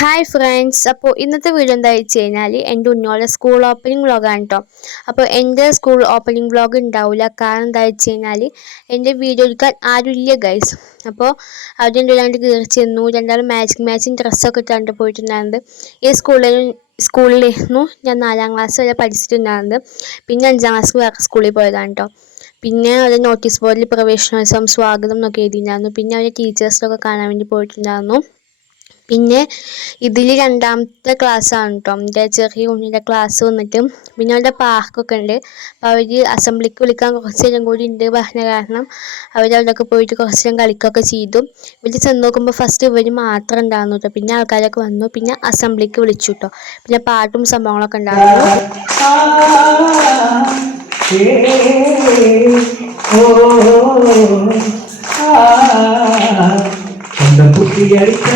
Hi friends. അപ്പോൾ ഇന്നത്തെ video എന്താ വെച്ച് കഴിഞ്ഞാൽ എൻ്റെ ഉന്നോളെ സ്കൂൾ ഓപ്പണിംഗ് വ്ളോഗാണ് കേട്ടോ. അപ്പോൾ എൻ്റെ സ്കൂൾ ഓപ്പണിംഗ് വ്ളോഗ് ഉണ്ടാവില്ല. കാരണം എന്താ വെച്ച് കഴിഞ്ഞാൽ എൻ്റെ വീഡിയോ എടുക്കാൻ ആരുമില്ല ഗൈസ്. അപ്പോൾ അതിൻ്റെ രണ്ട് കയറി ചെന്നു. രണ്ടാളും മാച്ചിങ് ഡ്രസ്സൊക്കെ ഇട്ടാണ്ട് പോയിട്ടുണ്ടായിരുന്നത്. ഈ സ്കൂളിലായിരുന്നു ഞാൻ 4ാം ക്ലാസ് വരെ പഠിച്ചിട്ടുണ്ടായിരുന്നത്. പിന്നെ 5ാം ക്ലാസ് വേറെ സ്കൂളിൽ പോയതാണ് കേട്ടോ. പിന്നെ അത് നോട്ടീസ് ബോർഡിൽ പ്രവേശനോത്സവം സ്വാഗതം എന്നൊക്കെ എഴുതിയിട്ടുണ്ടായിരുന്നു. പിന്നെ അവരെ ടീച്ചേഴ്സിനൊക്കെ കാണാൻ വേണ്ടി പോയിട്ടുണ്ടായിരുന്നു. പിന്നെ ഇതിൽ രണ്ടാമത്തെ ക്ലാസ്സാണ് കേട്ടോ. എൻ്റെ ചെറിയ കുഞ്ഞിൻ്റെ ക്ലാസ് വന്നിട്ട് പിന്നെ അവരുടെ പാർക്കൊക്കെ ഉണ്ട്. അപ്പോൾ അവർ അസംബ്ലിക്ക് വിളിക്കാൻ കുറച്ച് നേരം കൂടി ഉണ്ട് പറഞ്ഞ കാരണം അവരവിടെയൊക്കെ പോയിട്ട് കുറച്ച് നേരം കളിക്കുകയൊക്കെ ചെയ്തു. ഇവർ ചെന്ന് നോക്കുമ്പോൾ ഫസ്റ്റ് ഇവർ മാത്രം ഉണ്ടായിരുന്നു കേട്ടോ. പിന്നെ ആൾക്കാരൊക്കെ വന്നു. പിന്നെ അസംബ്ലിക്ക് വിളിച്ചു കേട്ടോ. പിന്നെ പാട്ടും സംഭവങ്ങളൊക്കെ ഉണ്ടായിരുന്നു. കണ്ട കുട്ടിയടിച്ച